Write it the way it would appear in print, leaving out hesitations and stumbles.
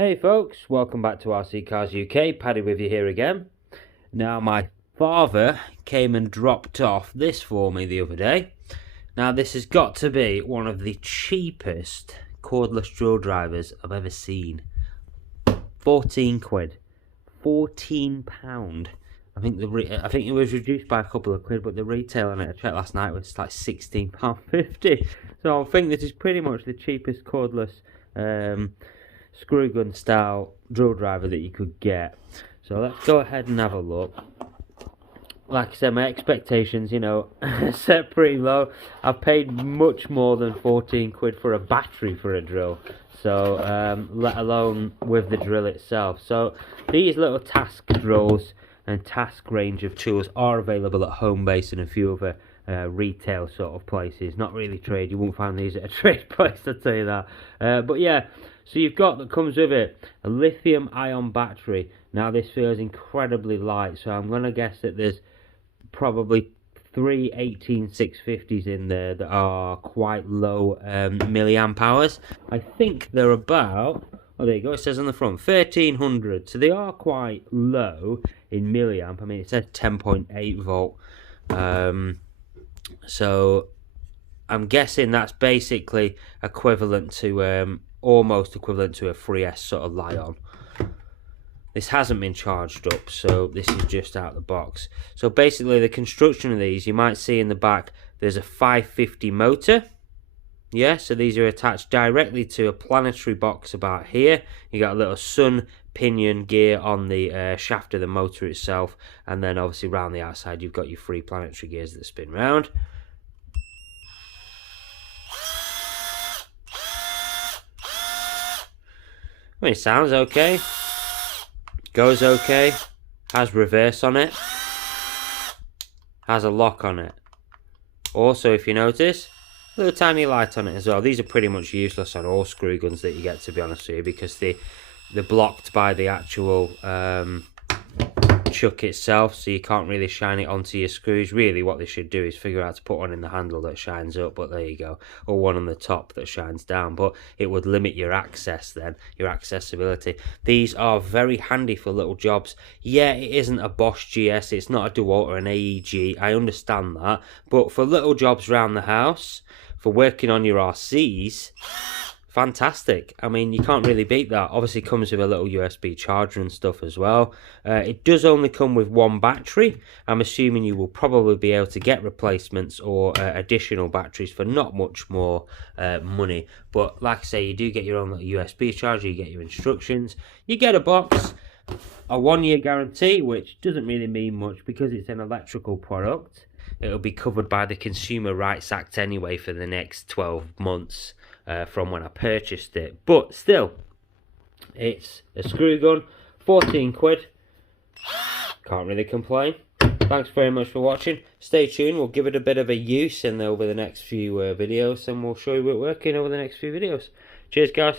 Hey folks, welcome back to RC Cars UK. Paddy with you here again. Now my father came and dropped off this for me the other day. Now this has got to be one of the cheapest cordless drill drivers I've ever seen. 14 quid. £14. I think it was reduced by a couple of quid, but the retail on it I checked last night was like £16.50. So I think this is pretty much the cheapest cordless screw gun style drill driver that you could get. So let's go ahead and have a look. Like I said, my expectations, set pretty low. I've paid much more than 14 quid for a battery for a drill, so let alone with the drill itself. So these little task drills and task range of tools are available at Homebase and a few other retail sort of places. Not really trade, you won't find these at a trade place, I'll tell you that. But yeah, so you've got, that comes with it, a lithium ion battery. Now this feels incredibly light, so I'm going to guess that there's probably three 18650s in there that are quite low milliamp hours. I think they're about, oh there you go, it says on the front 1300, so they are quite low in milliamp. I mean, it says 10.8 volt, so I'm guessing that's basically equivalent to almost equivalent to a 3S sort of Lion. This hasn't been charged up, so this is just out of the box. So basically the construction of these, you might see in the back there's a 550 motor. Yeah, so these are attached directly to a planetary box about here. You got a little sun pinion gear on the shaft of the motor itself, and then obviously around the outside you've got your three planetary gears that spin round. I mean, it sounds okay, goes okay, has reverse on it, has a lock on it. Also, if you notice, a little tiny light on it as well. These are pretty much useless on all screw guns that you get, to be honest with you, because they're blocked by the actual chuck itself, so you can't really shine it onto your screws. Really what they should do is figure out to put one in the handle that shines up, but there you go, or one on the top that shines down, but it would limit your access then, your accessibility. These are very handy for little jobs. Yeah, it isn't a Bosch GS, it's not a DeWalt or an AEG, I understand that, but for little jobs around the house, for working on your RCs, fantastic. I mean, you can't really beat that. Obviously comes with a little USB charger and stuff as well. It does only come with one battery. I'm assuming you will probably be able to get replacements or additional batteries for not much more money. But like I say, you do get your own little USB charger, you get your instructions, you get a box, a 1-year guarantee, which doesn't really mean much because it's an electrical product. It'll be covered by the Consumer Rights Act anyway for the next 12 months. From when I purchased it, but still, it's a screw gun, 14 quid, can't really complain. Thanks very much for watching. Stay tuned, we'll give it a bit of a use over the next few videos, and we'll show you it working over the next few videos. Cheers guys.